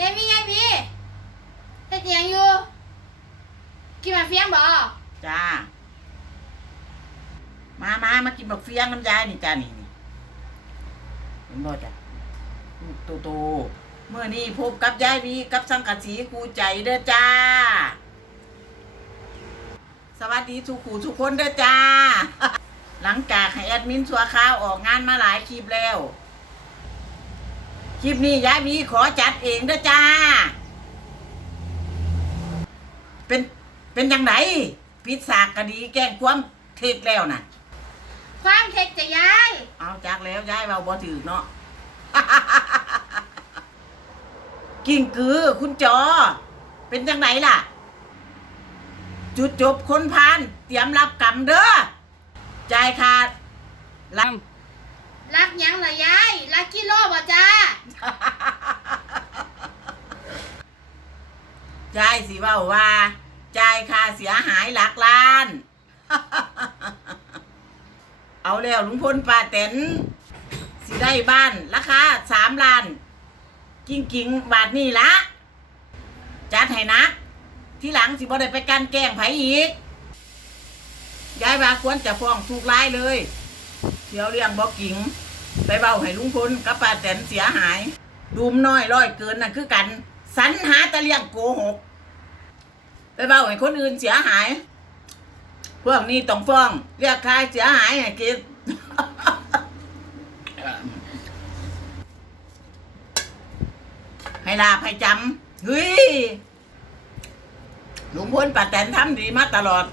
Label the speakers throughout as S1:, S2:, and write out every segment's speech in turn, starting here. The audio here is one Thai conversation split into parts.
S1: ยายพี่ยายพี่เฮ็ดหยังอยู่ กินหมาเฟียงบ่
S2: จ้า มามามากินบักเฟียงน้ำยายนี่จ้านี่นี่เห็นบ่จ้ะลูกโตโตเมื่อนี้พบกับยายวีกับสังกะสีกูใจเด้อจ้า สวัสดีทุกขูทุกคนเด้อจ้า หลังจากให้แอดมินสัวข้าวออกงานมาหลายคลิปแล้ว คลิปนี้ยายวีขอจัดเองเด้อจ้า เป็นเป็นยังไงพิษสากกะดีแกล้งความเทกแล้วน่ะ
S1: ความเท็จจะยาย
S2: เอาจากแล้วย้ายเบาบ่ถือเนาะ กิ่งกือคุณจอ เป็นจังไหนล่ะ จุดจบคนพาน เตรียมรับกรรมเด้อจ่ายขาดล
S1: รักหยังล่ะยาย รักกิโลบ่จ้าำ
S2: จ่ายสิว่าว่าจ่ายค่าเสียหายหลักล้าน เอาแล้วลุงพลป้าแตนสิได้บ้านราคาสามล้าน กิ่งกิ่งบาทนี่ละจัดให้นะ ที่หลังสิบ่ได้ไปกันแกล้งไผอีก ยายบาควรจะฟ้องถูกร้ายเลยเดี๋ยวเลี้ยงบอกกิงไปเบาให้ลุงพลกับป้าแตนเสียหาย ดูมน้อยร้อยเกินนั่นคือกัน สรรหาแตะเลี้ยงโกหก ไปเบาให้คนอื่นเสียหาย พวกนี้ต้องฟ้อง เรียกค่าเสียหายให้กินให้ลาให้จำเฮ้ยลุงพลป้าแตนทำดีมาตลอด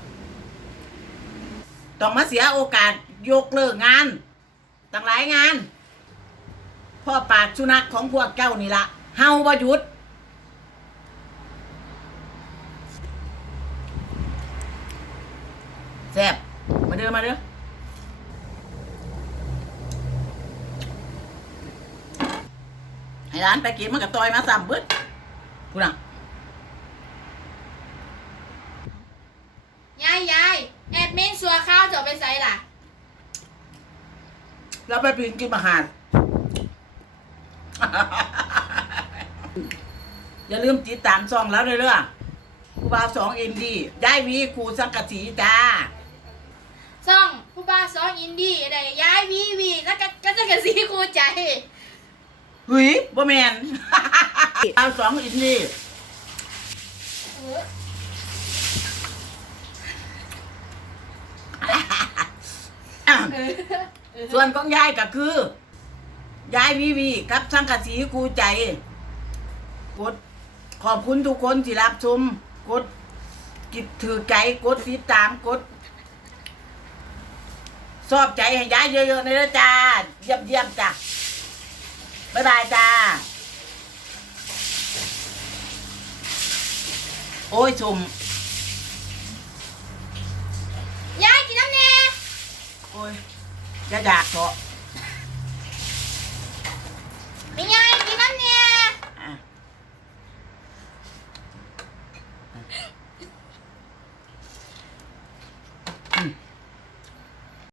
S2: ต้องมาเสียโอกาสยกเลิกงานตั้งหลายงาน พ่อปากชุนักของพวกเจ้านี่ละเฮาบ่หยุด แซ่บมาเด้อมาเด้อให้ร้านไปเก็บมันกับตอยมาสามบึดกูน่ะ
S1: ยายยายแอดมินสัวข้าวจะเอาไปใส่ล่ะ
S2: แล้วไปปีนกินอาหาร อย่าลืมติดตามซองแล้วเลยเด้อครูบาวสองเอ็นดี ได้วีครูสังกะสีจ้า
S1: ซ่องผู้บ้าซ องอินดี้ได้ยายวีวีแล้วก็ก็จะกระสีคูใจ
S2: หุยบ่แมน เอาสองอินดีส่วนของยายก็คือยายวีวีกับสังกะสีครูใจ กดขอบคุณทุกคนที่รับชม กดกิดถือใจกดติดตามกด ชอบใจให้ยายเยอะๆเลยนะจ้าเยี่ยมเยี่ยมๆจ้ะบ๊ายบายจ้า โอ้ยชม
S1: ยายกินน้ำแน่
S2: โอ้ยจะอยากเถอะ
S1: ไม่ยาย